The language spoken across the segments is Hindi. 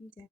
जय।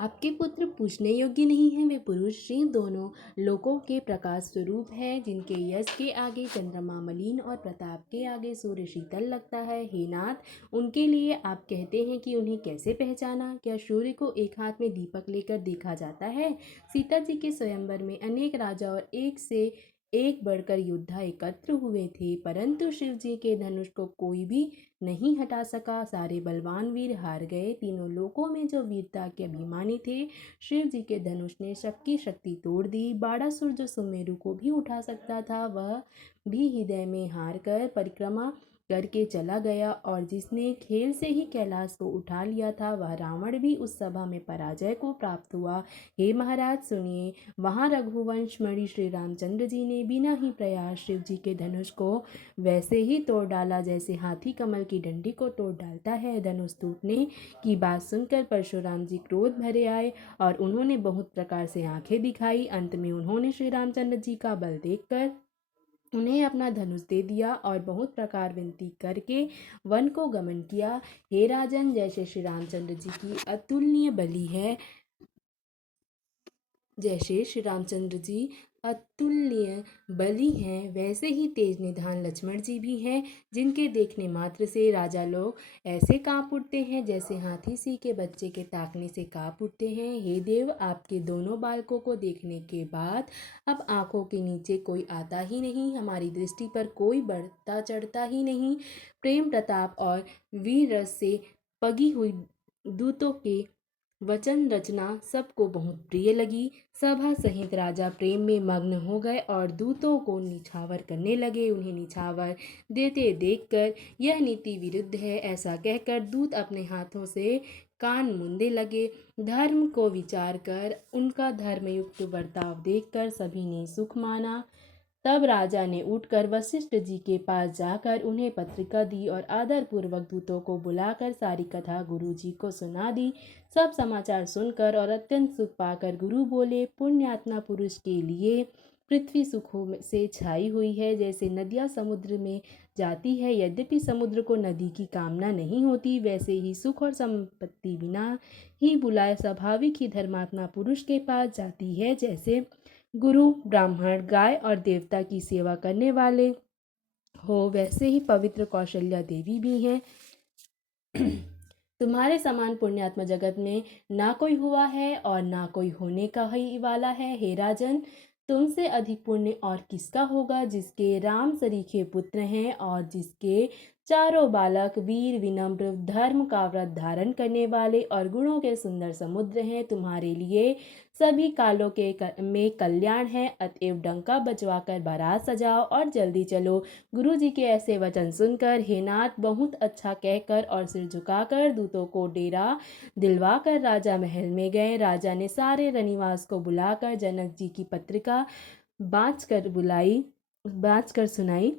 आपके पुत्र पूछने योग्य नहीं हैं, वे पुरुष श्री दोनों लोकों के प्रकाश स्वरूप है, जिनके यश के आगे चंद्रमा मलिन और प्रताप के आगे सूर्य शीतल लगता है। हे नाथ, उनके लिए आप कहते हैं कि उन्हें कैसे पहचाना? क्या सूर्य को एक हाथ में दीपक लेकर देखा जाता है? सीता जी के स्वयंवर में अनेक राजा और एक से एक बढ़कर योद्धा एकत्र हुए थे, परंतु शिव जी के धनुष को कोई भी नहीं हटा सका। सारे बलवान वीर हार गए। तीनों लोकों में जो वीरता के अभिमानी थे, शिव जी के धनुष ने सबकी शक्ति तोड़ दी। बाणासुर जो सुमेरु को भी उठा सकता था, वह भी हृदय में हार कर परिक्रमा करके चला गया, और जिसने खेल से ही कैलाश को उठा लिया था, वह रावण भी उस सभा में पराजय को प्राप्त हुआ। हे महाराज सुनिए, वहाँ रघुवंश मणि श्री रामचंद्र जी ने बिना ही प्रयास शिव जी के धनुष को वैसे ही तोड़ डाला जैसे हाथी कमल की डंडी को तोड़ डालता है। धनुष टूटने की बात सुनकर परशुराम जी क्रोध भरे आए और उन्होंने बहुत प्रकार से आंखें दिखाई। अंत में उन्होंने श्री रामचंद्र जी का बल देखकर उन्हें अपना धनुष दे दिया और बहुत प्रकार विनती करके वन को गमन किया। हे राजन, जैसे श्री रामचंद्र जी की अतुलनीय बलि है, जैसे श्री रामचंद्र जी अतुल्य बलि हैं, वैसे ही तेज निधान लक्ष्मण जी भी हैं, जिनके देखने मात्र से राजा लोग ऐसे कांप उठते हैं जैसे हाथी सी के बच्चे के ताकने से कांप उठते हैं। हे देव, आपके दोनों बालकों को देखने के बाद अब आंखों के नीचे कोई आता ही नहीं, हमारी दृष्टि पर कोई बढ़ता चढ़ता ही नहीं। प्रेम प्रताप और वीर रस से पगी हुई दूतों के वचन रचना सबको बहुत प्रिय लगी। सभा सहित राजा प्रेम में मग्न हो गए और दूतों को निछावर करने लगे। उन्हें निछावर देते देखकर यह नीति विरुद्ध है ऐसा कहकर दूत अपने हाथों से कान मूंदे लगे। धर्म को विचार कर उनका धर्मयुक्त बर्ताव देखकर सभी ने सुख माना। तब राजा ने उठकर वशिष्ठ जी के पास जाकर उन्हें पत्रिका दी और आदरपूर्वक दूतों को बुलाकर सारी कथा गुरु जी को सुना दी। सब समाचार सुनकर और अत्यंत सुख पाकर गुरु बोले, पुण्यात्मा पुरुष के लिए पृथ्वी सुखों से छाई हुई है, जैसे नदियाँ समुद्र में जाती है, यद्यपि समुद्र को नदी की कामना नहीं होती, वैसे ही सुख और संपत्ति बिना ही बुलाए स्वाभाविक ही धर्मात्मा पुरुष के पास जाती है। जैसे गुरु ब्राह्मण गाय और देवता की सेवा करने वाले हो, वैसे ही पवित्र कौशल्या देवी भी हैं। तुम्हारे समान पुण्यात्मा जगत में ना कोई हुआ है और ना कोई होने का ही वाला है। हे राजन, तुमसे अधिक पुण्य और किसका होगा, जिसके राम सरीखे पुत्र हैं और जिसके चारों बालक वीर विनम्र धर्म का व्रत धारण करने वाले और गुणों के सुंदर समुद्र हैं। तुम्हारे लिए सभी कालों में कल्याण है। अतएव डंका बजवाकर बारात सजाओ और जल्दी चलो। गुरु जी के ऐसे वचन सुनकर हे नाथ बहुत अच्छा कहकर और सिर झुकाकर दूतों को डेरा दिलवाकर राजा महल में गए। राजा ने सारे रनिवास को बुलाकर जनक जी की पत्रिका बाँच कर सुनाई।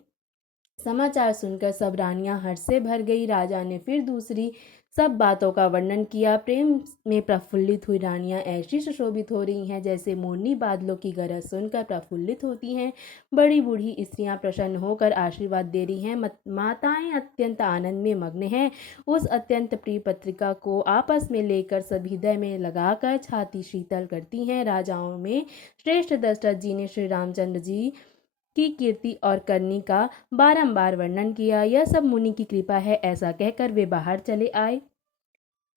समाचार सुनकर सब रानियां हर्ष से भर गई। राजा ने फिर दूसरी सब बातों का वर्णन किया। प्रेम में प्रफुल्लित हुई रानियां ऐसी सुशोभित हो रही हैं जैसे मोरनी बादलों की गरज सुनकर प्रफुल्लित होती हैं। बड़ी बूढ़ी स्त्रियां प्रसन्न होकर आशीर्वाद दे रही हैं। माताएं अत्यंत आनंद में मग्न हैं। उस अत्यंत प्रिय पत्रिका को आपस में लेकर सब हृदय में लगाकर छाती शीतल करती हैं। राजाओं में श्रेष्ठ दशरथ जी ने श्री रामचंद्र जी की कीर्ति और करनी का बारंबार वर्णन किया। यह सब मुनि की कृपा है ऐसा कहकर वे बाहर चले आए।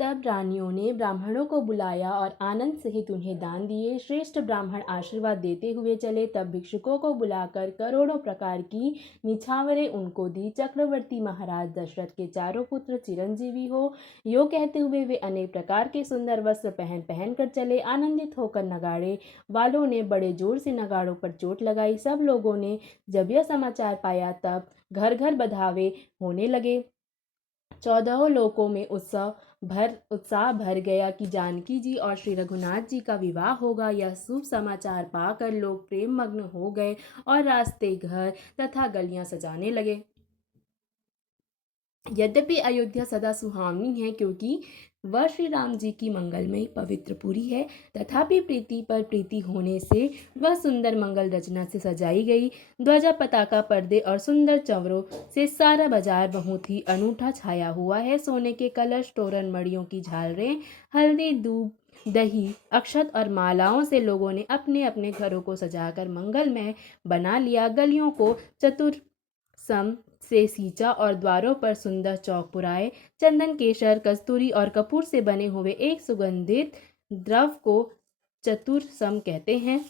तब रानियों ने ब्राह्मणों को बुलाया और आनंद सहित उन्हें दान दिए। श्रेष्ठ ब्राह्मण आशीर्वाद देते हुए चले। तब भिक्षुकों को बुलाकर करोड़ों प्रकार की निछावरें उनको दी। चक्रवर्ती महाराज दशरथ के चारों पुत्र चिरंजीवी हो, यो कहते हुए वे अनेक प्रकार के सुंदर वस्त्र पहन पहन कर चले। आनंदित होकर नगाड़े वालों ने बड़े जोर से नगाड़ों पर चोट लगाई। सब लोगों ने जब यह समाचार पाया तब घर घर बधावे होने लगे। 14 लोकों में उत्साह भर गया कि जानकी जी और श्री रघुनाथ जी का विवाह होगा। यह शुभ समाचार पाकर लोग प्रेम मग्न हो गए और रास्ते घर तथा गलियां सजाने लगे। यद्यपि अयोध्या सदा सुहावनी है, क्योंकि वह श्री राम जी की मंगलमयी पवित्र पुरी है। तथापि प्रीति पर प्रीति होने से वह सुंदर मंगल रचना से सजाई गई ध्वजा, पताका, पर्दे और सुंदर चंवरों से सारा बाजार बहुत ही अनूठा छाया हुआ है। सोने के कलश, तोरण, मड़ियों की झालरें, हल्दी, दूब, दही, अक्षत और मालाओं से लोगों ने अपने अपने घरों को सजाकर मंगलमय बना लिया। गलियों को चतुरसम से सींचा और द्वारों पर सुंदर चौक पुराए। चंदन, केशर, कस्तूरी और कपूर से बने हुए एक सुगंधित द्रव को चतुरसम कहते हैं।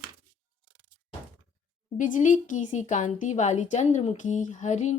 बिजली की सी कांति वाली, चंद्रमुखी, हरिण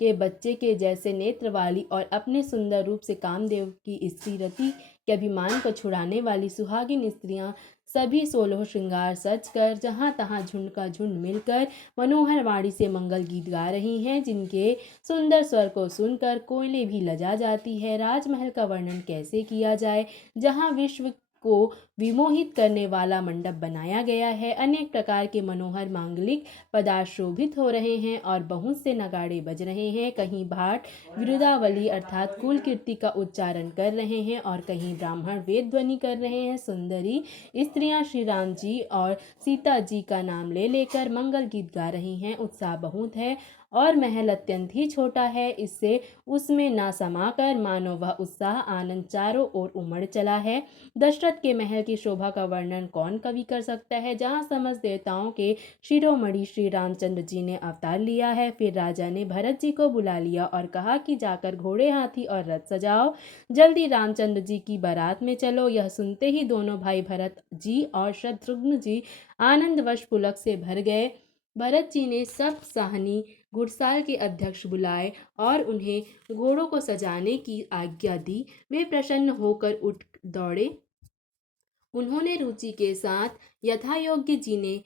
के बच्चे के जैसे नेत्र वाली और अपने सुंदर रूप से कामदेव की स्त्री रति के अभिमान को छुड़ाने वाली सुहागिन स्त्रियां सभी 16 श्रृंगार सज कर जहां तहां झुंड का झुंड मिलकर मनोहर वाणी से मंगल गीत गा रही हैं, जिनके सुंदर स्वर को सुनकर कोयले भी लजा जाती है। राजमहल का वर्णन कैसे किया जाए, जहां विश्व को विमोहित करने वाला मंडप बनाया गया है। अनेक प्रकार के मनोहर मांगलिक पदार्थ शोभित हो रहे हैं और बहुत से नगाड़े बज रहे हैं। कहीं भाट विरुदावली अर्थात कुल कीर्ति का उच्चारण कर रहे हैं और कहीं ब्राह्मण वेद ध्वनि कर रहे हैं। सुंदरी स्त्रियां श्री राम जी और सीता जी का नाम ले लेकर मंगल गीत गा रही हैं। उत्साह बहुत है और महल अत्यंत ही छोटा है, इससे उसमें ना समाकर मानो वह उत्साह आनंद चारों ओर उमड़ चला है। दशरथ के महल की शोभा का वर्णन कौन कवि कर सकता है, जहाँ समस्त देवताओं के शिरोमणि श्री रामचंद्र जी ने अवतार लिया है। फिर राजा ने भरत जी को बुला लिया और कहा कि जाकर घोड़े, हाथी और रथ सजाओ, जल्दी रामचंद्र जी की बारात में चलो। यह सुनते ही दोनों भाई भरत जी और शत्रुघ्न जी आनंदवश पुलक से भर गए। भरत जी ने सब साहनी घुड़साल के अध्यक्ष बुलाए और उन्हें घोड़ों को सजाने की आज्ञा दी। वे प्रसन्न होकर उठ दौड़े। उन्होंने रुचि के साथ यथायोग्य जीने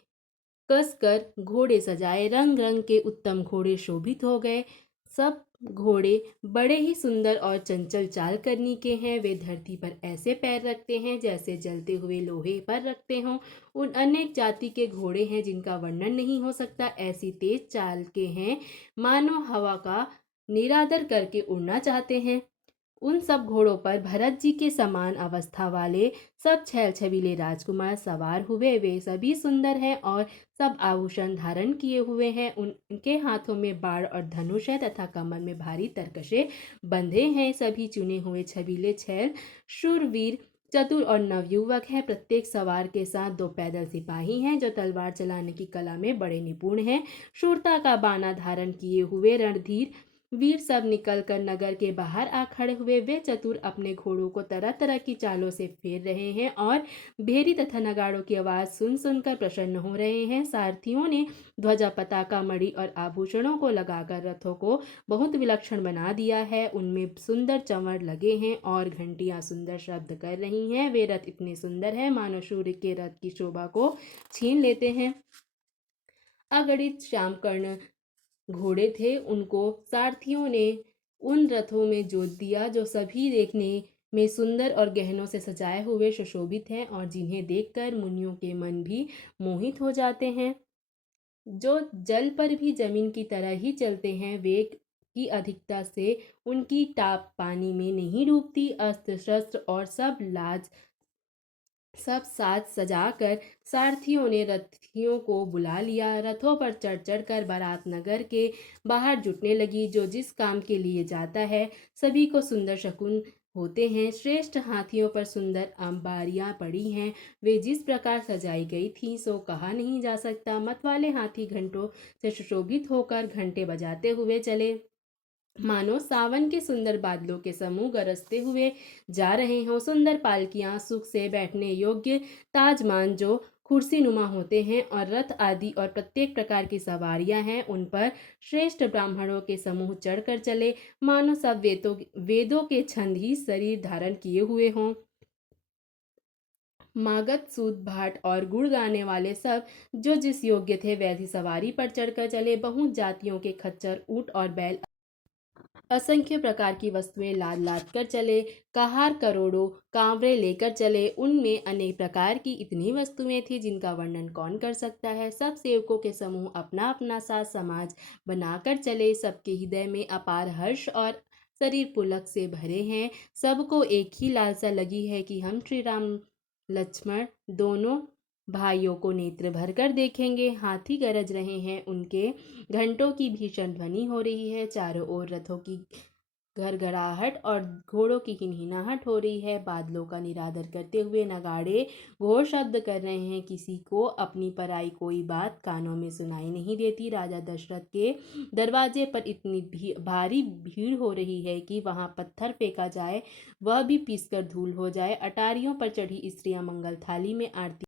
कसकर घोड़े सजाए। रंग रंग के उत्तम घोड़े शोभित हो गए। सब घोड़े बड़े ही सुंदर और चंचल चाल करनी के हैं। वे धरती पर ऐसे पैर रखते हैं जैसे जलते हुए लोहे पर रखते हों। उन अनेक जाति के घोड़े हैं जिनका वर्णन नहीं हो सकता। ऐसी तेज चाल के हैं मानो हवा का निरादर करके उड़ना चाहते हैं। उन सब घोड़ों पर भरत जी के समान अवस्था वाले सब छैल छबीले राजकुमार सवार हुए। वे सभी सुंदर हैं और सब आभूषण धारण किए हुए हैं। उनके हाथों में बाण और धनुष है तथा कमर में भारी तरकशे बंधे हैं। सभी चुने हुए छबीले छैल शूरवीर, चतुर और नवयुवक हैं। प्रत्येक सवार के साथ 2 पैदल सिपाही हैं जो तलवार चलाने की कला में बड़े निपुण हैं। शूरता का बाना धारण किए हुए रणधीर वीर सब निकलकर नगर के बाहर आ खड़े हुए। वे चतुर अपने घोड़ों को तरह तरह की चालों से फेर रहे हैं और भेरी तथा नगाड़ों की आवाज सुन सुनकर प्रसन्न हो रहे हैं। सारथियों ने ध्वजा, पताका, मणि और आभूषणों को लगाकर रथों को बहुत विलक्षण बना दिया है। उनमें सुंदर चंवर लगे हैं और घंटियां सुंदर शब्द कर रही हैं। वे रथ इतने सुंदर हैं मानो सूर्य के रथ की शोभा को छीन लेते हैं। अगणित श्यामकर्ण घोड़े थे। उनको सारथियों ने उन रथों में जोत दिया जो सभी देखने में सुंदर और गहनों से सजाए हुए सुशोभित हैं और जिन्हें देखकर मुनियों के मन भी मोहित हो जाते हैं। जो जल पर भी जमीन की तरह ही चलते हैं। वेग की अधिकता से उनकी टाप पानी में नहीं डूबती। अस्त्र शस्त्र और सब साज सजाकर सारथियों ने रथियों को बुला लिया। रथों पर चढ़ चढ़ कर बारात नगर के बाहर जुटने लगी। जो जिस काम के लिए जाता है सभी को सुंदर शकुन होते हैं। श्रेष्ठ हाथियों पर सुंदर अंबारियां पड़ी हैं। वे जिस प्रकार सजाई गई थी सो कहा नहीं जा सकता। मतवाले हाथी घंटों से सुशोभित होकर घंटे बजाते हुए चले, मानो सावन के सुंदर बादलों के समूह गरजते हुए जा रहे हों। सुंदर पालकियां, सुख से बैठने योग्य ताजमान जो कुर्सी नुमा होते हैं और रथ आदि और प्रत्येक प्रकार की सवारियां हैं, उन पर श्रेष्ठ ब्राह्मणों के समूह चढ़कर चले, मानो सब वेदों के छंद ही शरीर धारण किए हुए हों। मागध, सूत, भाट और गुड़ गाने वाले सब जो जिस योग्य थे वैसी सवारी पर चढ़कर चले। बहुत जातियों के खच्चर, ऊंट और बैल, असंख्य प्रकार की वस्तुएं लाद लाद कर चले। कहार करोड़ों कांवरे लेकर चले। उनमें अनेक प्रकार की इतनी वस्तुएं थी जिनका वर्णन कौन कर सकता है। सब सेवकों के समूह अपना अपना साज समाज बनाकर चले। सबके हृदय में अपार हर्ष और शरीर पुलक से भरे हैं। सबको एक ही लालसा लगी है कि हम श्री राम लक्ष्मण दोनों भाइयों को नेत्र भरकर देखेंगे। हाथी गरज रहे हैं, उनके घंटों की भीषण ध्वनि हो रही है। चारों ओर रथों की घरघराहट और घोड़ों की हिनहिनाहट हो रही है। बादलों का निरादर करते हुए नगाड़े घोर शब्द कर रहे हैं। किसी को अपनी पराई कोई बात कानों में सुनाई नहीं देती। राजा दशरथ के दरवाजे पर इतनी भारी भीड़ हो रही है कि वहां पत्थर फेंका जाए वह भी पीसकर धूल हो जाए। अटारियों पर चढ़ी स्त्रियां मंगल थाली में आरती